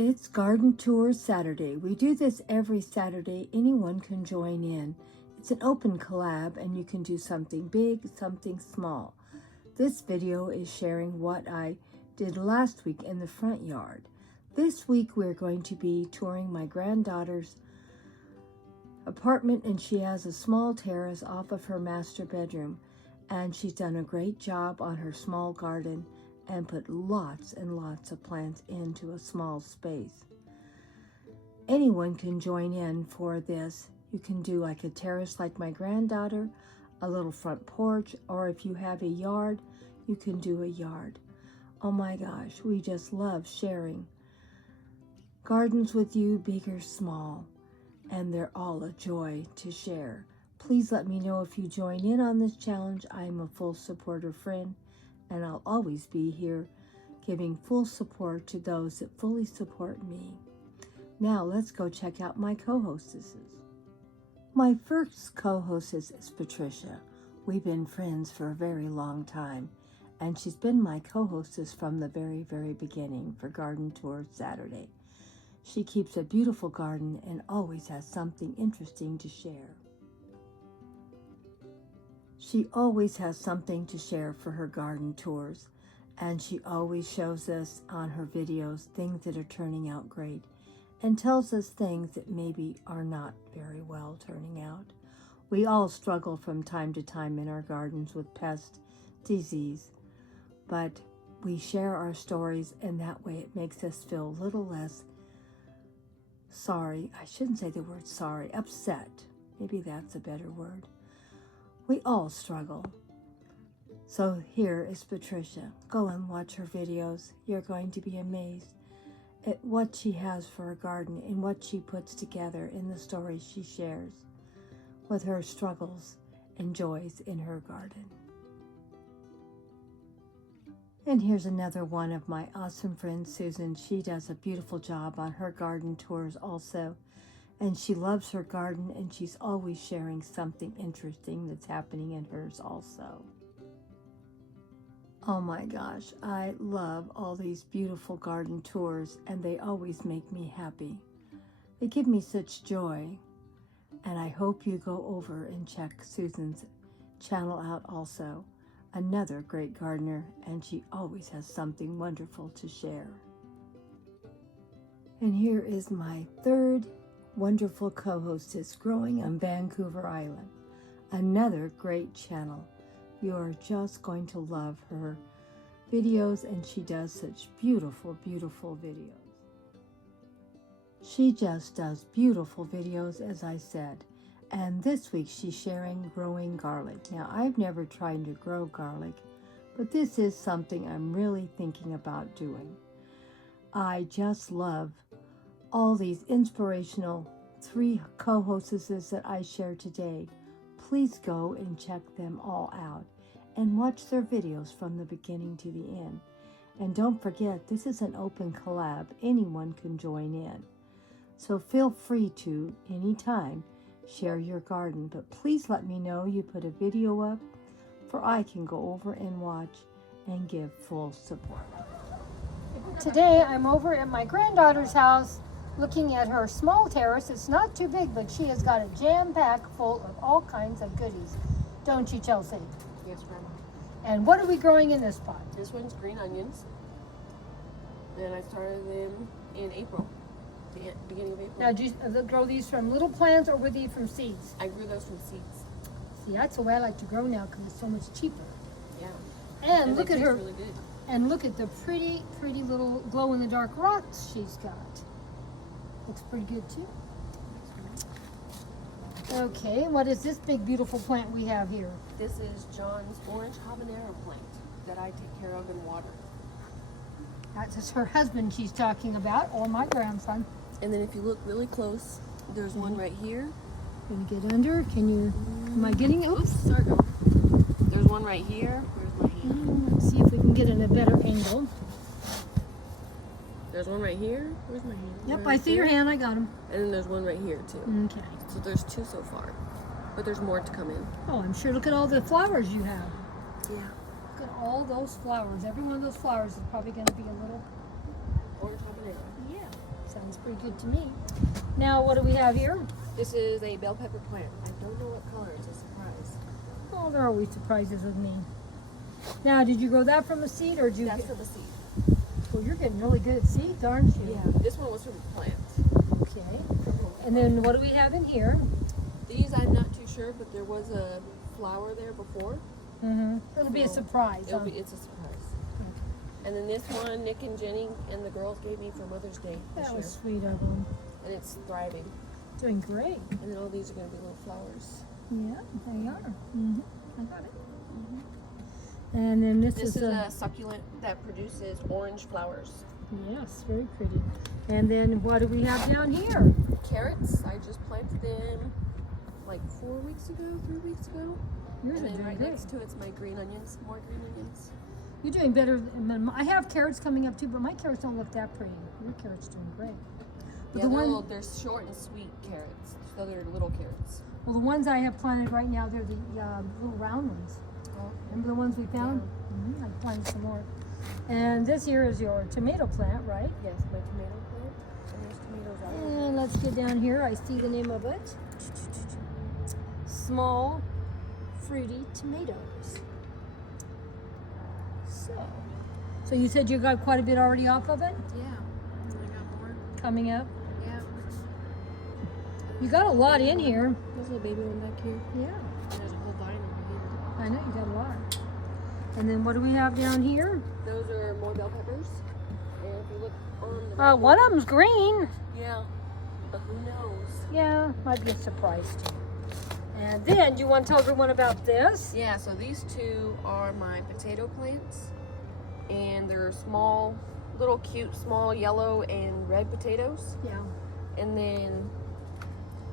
It's Garden Tour Saturday. We do this every Saturday. Anyone can join in. It's an open collab and you can do something big, something small. This video is sharing what I did last week in the front yard. This week we're going to be touring my granddaughter's apartment, and she has a small terrace off of her master bedroom, and she's done a great job on her small garden and put lots and lots of plants into a small space. Anyone can join in for this. You can do like a terrace like my granddaughter, a little front porch, or if you have a yard, you can do a yard. Oh my gosh, we just love sharing gardens with you, big or small, and they're all a joy to share. Please let me know if you join in on this challenge. I'm a full supporter friend, and I'll always be here giving full support to those that fully support me. Now let's go check out my co-hostesses. My first co-hostess is Patricia. We've been friends for a very long time, and she's been my co-hostess from the very, very beginning for Garden Tour Saturday. She keeps a beautiful garden and always has something interesting to share. She always has something to share for her garden tours, and she always shows us on her videos things that are turning out great and tells us things that maybe are not very well turning out. We all struggle from time to time in our gardens with pest disease, but we share our stories, and that way it makes us feel a little less sorry. I shouldn't say the word sorry, upset. Maybe that's a better word. We all struggle. So here is Patricia. Go and watch her videos. You're going to be amazed at what she has for her garden and what she puts together in the stories she shares with her struggles and joys in her garden. And here's another one of my awesome friends, Susan. She does a beautiful job on her garden tours also. And she loves her garden, and she's always sharing something interesting that's happening in hers also. Oh my gosh, I love all these beautiful garden tours, and they always make me happy. They give me such joy, and I hope you go over and check Susan's channel out also. Another great gardener, and she always has something wonderful to share. And here is my third wonderful co-hostess, growing on Vancouver Island. Another great channel. You are just going to love her videos, and she does such beautiful, beautiful videos. She just does beautiful videos, as I said. And this week she's sharing growing garlic. Now, I've never tried to grow garlic, but this is something I'm really thinking about doing. I just love all these inspirational 3 co-hostesses that I share today. Please go and check them all out and watch their videos from the beginning to the end. And don't forget, this is an open collab. Anyone can join in. So feel free to, anytime, share your garden. But please let me know you put a video up, for I can go over and watch and give full support. Today I'm over at my granddaughter's house looking at her small terrace. It's not too big, but she has got a jam-pack full of all kinds of goodies. Don't you, Chelsea? Yes, Grandma. And what are we growing in this pot? This one's green onions. And I started them in April, the beginning of April. Now, do you grow these from little plants or were these from seeds? I grew those from seeds. See, that's the way I like to grow now because it's so much cheaper. Yeah. And look they at taste her. really good. And look at the pretty, pretty little glow-in-the-dark rocks she's got. Looks pretty good too. Okay, what is this big beautiful plant we have here? This is John's orange habanero plant that I take care of and water. That's her husband she's talking about, or my grandson. And then if you look really close, there's one right here. Gonna get under. Can you? Am I getting it? Oops, sorry girl. There's one right here. Where's my hand? Let's see if we can get in a better angle. There's one right here. Where's my hand? Yep, Right I see your there. hand. I got him. And then there's one right here too. Okay. So there's 2 so far. But there's more to come in. Oh, I'm sure. Look at all the flowers you have. Yeah. Look at all those flowers. Every one of those flowers is probably going to be a little orange habanero. Yeah, sounds pretty good to me. Now, what do we have here? This is a bell pepper plant. I don't know what color. It's a surprise. Oh, there are always surprises with me. Now, did you grow that from a seed, or did you? That's for the seed. Well, you're getting really good at seeds, aren't you? Yeah. This one was from the plant. Okay. And then what do we have in here? These I'm not too sure, but there was a flower there before. Mm-hmm. It'll be a So, surprise. Huh? It's a surprise. And then this one, Nick and Jenny and the girls gave me for Mother's Day this That year. was sweet of them. And it's thriving. Doing great. And then all these are going to be little flowers. Yeah, they are. Mm-hmm. I got it. And then this This is is a succulent that produces orange flowers. yes, very pretty. And then what do we have down here? Carrots, I just planted them like 4 weeks ago, 3 weeks ago. Yours And are then doing right great. next to it's my green onions, more green onions. You're doing better. I have carrots coming up too, but my carrots don't look that pretty. Your carrots are doing great. But Yeah, the they're short and sweet carrots, so they're little carrots. well, the ones I have planted right now, they're the little round ones. Oh. Remember the ones we found? Mm-hmm. I planted some more. And this here is your tomato plant, right? Yes, my tomato plant. And there's tomatoes out there. And let's get down here. I see the name of it. Small, fruity tomatoes. So you said you got quite a bit already off of it? Yeah. I got more. Coming up? Yeah. You got a lot in here. There's a little baby one back here. Yeah, And there's a whole vine over I know you got a lot. And then what do we have down here? here. Those are more bell peppers. And if you look on the back One of them's green. yeah. But who knows? Yeah, might be a surprise too. And then you want to tell everyone about this? Yeah, so these two are my potato plants. And they're small, little cute, small yellow and red potatoes. Yeah. And then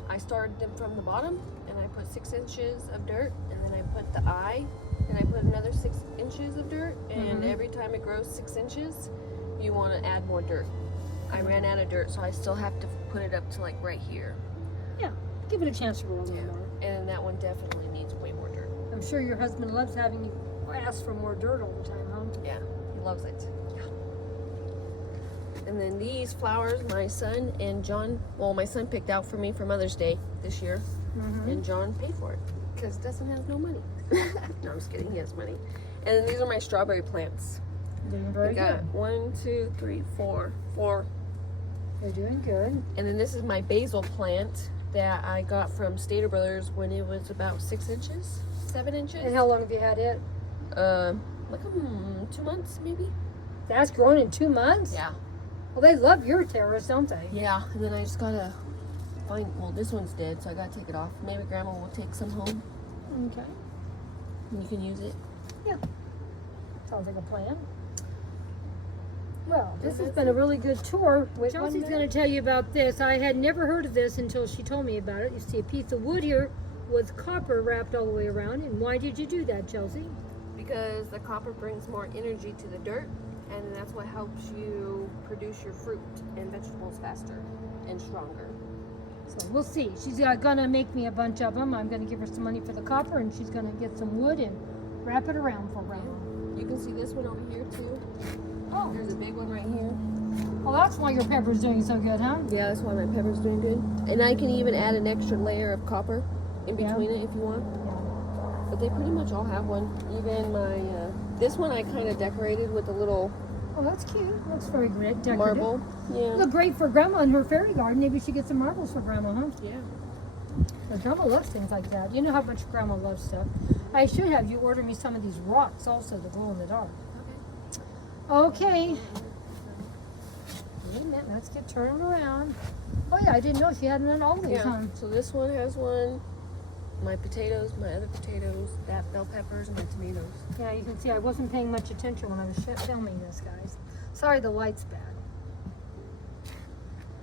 I started them from the bottom and I put 6 inches of dirt and then I put the eye and I put another 6 inches of dirt and every time it grows 6 inches you want to add more dirt. I ran out of dirt so I still have to put it up to like right here. Yeah. Give it a chance to grow a little more. And that one definitely needs way more dirt. I'm sure your husband loves having you ask for more dirt all the time, huh? Yeah, he loves it. And then these flowers, my son and John, well, my son picked out for me for Mother's Day this year, and John paid for it because Dustin has no money. No, I'm just kidding. He has money. And then these are my strawberry plants. Doing I very got good. 1, 2, 3, 4. They're doing good. And then this is my basil plant that I got from Stater Brothers when it was about 6 inches, 7 inches. And how long have you had it? Like 2 months maybe. That's grown in 2 months? Yeah. Well, they love your terrace, don't they? Yeah, and then I just gotta find, well, this one's dead, so I gotta take it off. Maybe Grandma will take some home Okay. and you can use it. Sounds like a plan. Well, this has been a really good tour. Chelsea's going to tell you about this. I had never heard of this until she told me about it. You see a piece of wood here with copper wrapped all the way around. And why did you do that, Chelsea? Because the copper brings more energy to the dirt, and that's what helps you produce your fruit and vegetables faster and stronger. So we'll see. She's going to make me a bunch of them. I'm going to give her some money for the copper, and she's going to get some wood and wrap it around for Grandma. You can see this one over here too. Oh, There's a big one right here. well, that's why your pepper's doing so good, huh? Yeah, that's why my pepper's doing good. And I can even add an extra layer of copper in Yeah. between it if you want. Yeah. But they pretty much all have one. Even my, this one I kind of decorated with a little Oh, that's cute. Looks very great. Decorative. marble. Yeah. Look great for Grandma in her fairy garden. Maybe she gets some marbles for Grandma, huh? Yeah. Well, Grandma loves things like that. You know how much Grandma loves stuff. I should have you order me some of these rocks also to glow in the dark. Okay. Wait a minute. Let's get turned around. Oh yeah, I didn't know she had them in all these, huh? Yeah. So this one has one. My potatoes, my other potatoes, that bell peppers, and my tomatoes. Yeah, you can see I wasn't paying much attention when I was filming this, guys. Sorry the light's bad.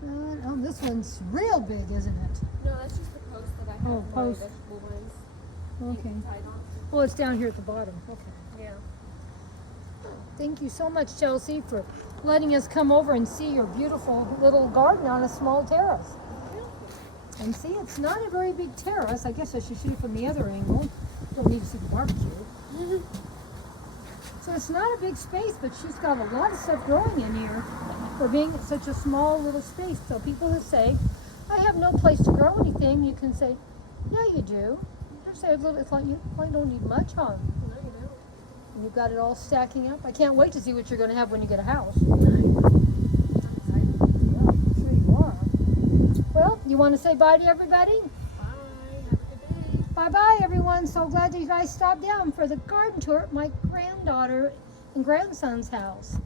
Oh, this one's real big, isn't it? No, that's just the post that I have Oh, my post. vegetable ones Okay. tied on. Well, it's down here at the bottom. Okay. Yeah. Thank you so much, Chelsea, for letting us come over and see your beautiful little garden on a small terrace. And see, it's not a very big terrace. I guess I should shoot it from the other angle. Don't need to see the barbecue. So So it's not a big space, but she's got a lot of stuff growing in here for being such a small little space. So people who say, I have no place to grow anything, you can say, yeah, you do. Just say, it's like you don't need much, huh? No, you don't. And you've got it all stacking up. I can't wait to see what you're going to have when you get a house. I'm excited. Yeah, sure you are. Well, you want to say bye to everybody? Bye. Have a good day. Bye-bye, everyone. So glad that you guys stopped down for the garden tour at my granddaughter and grandson's house.